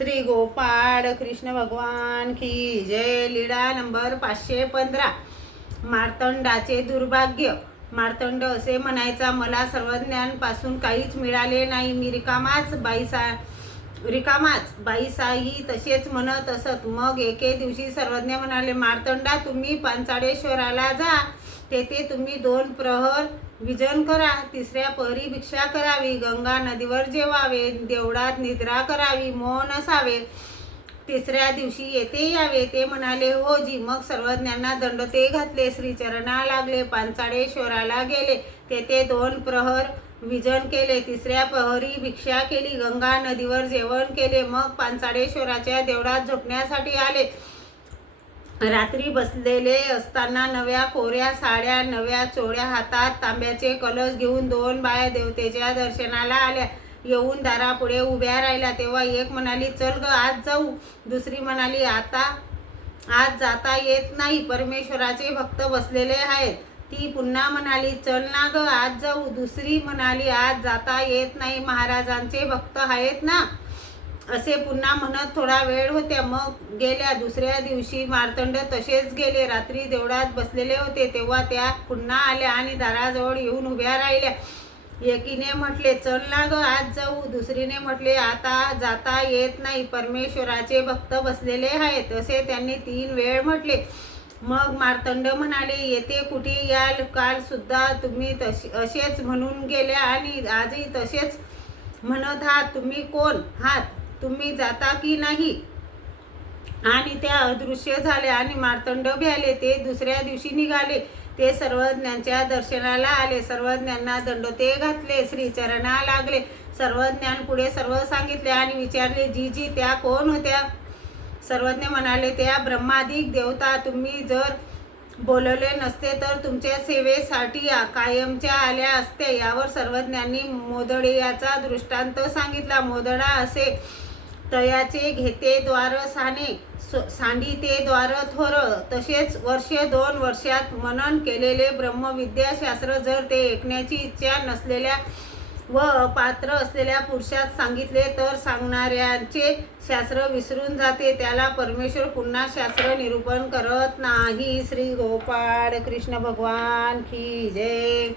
श्री गोपाळ कृष्ण भगवान की जय। लीळा नंबर 515। मार्तंडाचे दुर्भाग्य। मार्तंड असे म्हणायचा, मला सर्वज्ञांपासून काहीच मिळाले नाही, मी रिकामाच बाईसाही तसेच म्हणत असत। मग एके दिवशी सर्वज्ञ म्हणाले, मार्तंडा, तुम्ही पांचाळेश्वराला जा, तेथे तुम्ही 2 प्रहर विजन करा, तिसऱ्या प्रहरी भिक्षा करावी, गंगा नदीवर जेवावे, देवळात निद्रा करावी, मौन असावे, तिसऱ्या दिवशी येथे यावे। ते म्हणाले, हो जी। मग सर्वज्ञांना दंडोते घातले, श्रीचरणा लागले, पांचाळेश्वराला गेले, तेथे 2 प्रहर विजन केले, तिसऱ्या प्रहरी भिक्षा केली, गंगा नदीवर जेवण केले, मग पांचाळेश्वराच्या देवळात झोपण्यासाठी आले। रात्री बसलेले असताना नव्या कोऱ्या साड्या, नव्या चोळ्या हातात, तांब्याचे कलश घेऊन 2 बाया देवतेच्या दर्शनाला आल्या। येऊन दारापुढे उभ्या राहिल्या, तेव्हा एक म्हणाली, चल ग, आज जाऊ। दुसरी म्हणाली, आज जाता येत नाही, परमेश्वराचे भक्त बसलेले आहेत। ती पुन्हा म्हणाली, चल ना ग, आज जाऊ। दुसरी म्हणाली, आज जाता येत नाही, महाराजांचे भक्त आहेत ना। असे पुन्हा म्हणत थोडा वेळ होत्या, मग गेल्या। दुसऱ्या दिवशी मार्तंड तसेच गेले। रात्री देवळात बसलेले होते, तेव्हा त्या पुन्हा आल्या आणि दाराजवळ येऊन उभ्या राहिल्या। एकीने म्हटले, चल ना ग, आज जाऊ। दुसरीने म्हटले, आता जाता येत नाही, परमेश्वराचे भक्त बसलेले आहेत। असे त्यांनी 3 वेळ म्हटले। मग मार्तंड म्हणाले, येथे कुठे याल? काल सुद्धा तुम्ही असेच म्हणून गेल्या आणि आजही तसेच म्हणत आहात। तुम्ही कोण आहात? तुम्ही जाता की नाही? आणि त्या अदृश्य झाल्या आणि मार्तंड भ्याले। ते दुसऱ्या दिवशी निघाले, ते सर्वज्ञांच्या दर्शनाला आले, सर्वज्ञांना दंडोते घातले, श्रीचरणा लागले, सर्वज्ञांपुढे सर्व सांगितले आणि विचारले, जी त्या कोण होत्या? सर्वज्ञ म्हणाले, त्या ब्रह्मादिक देवता, तुम्ही जर बोलवले नसते तर तुमच्या सेवेसाठी कायमच्या आल्या असत्या। यावर सर्वज्ञांनी मोदडयाचा दृष्टांत सांगितला। मोदडा असे तयाचे घेते द्वार सांडिते द्वार थोर। तसेच 1-2 वर्षात मनन केलेले ब्रह्मविद्याशास्त्र जर ते ऐकण्याची इच्छा नसलेल्या व अपात्र असलेल्या पुरुषात सांगितले तर सांगणाऱ्याचे शास्त्र विसरून जाते, त्याला परमेश्वर पुन्हा शास्त्र निरूपण करत नाही। श्री गोपाळ कृष्ण भगवान की जय।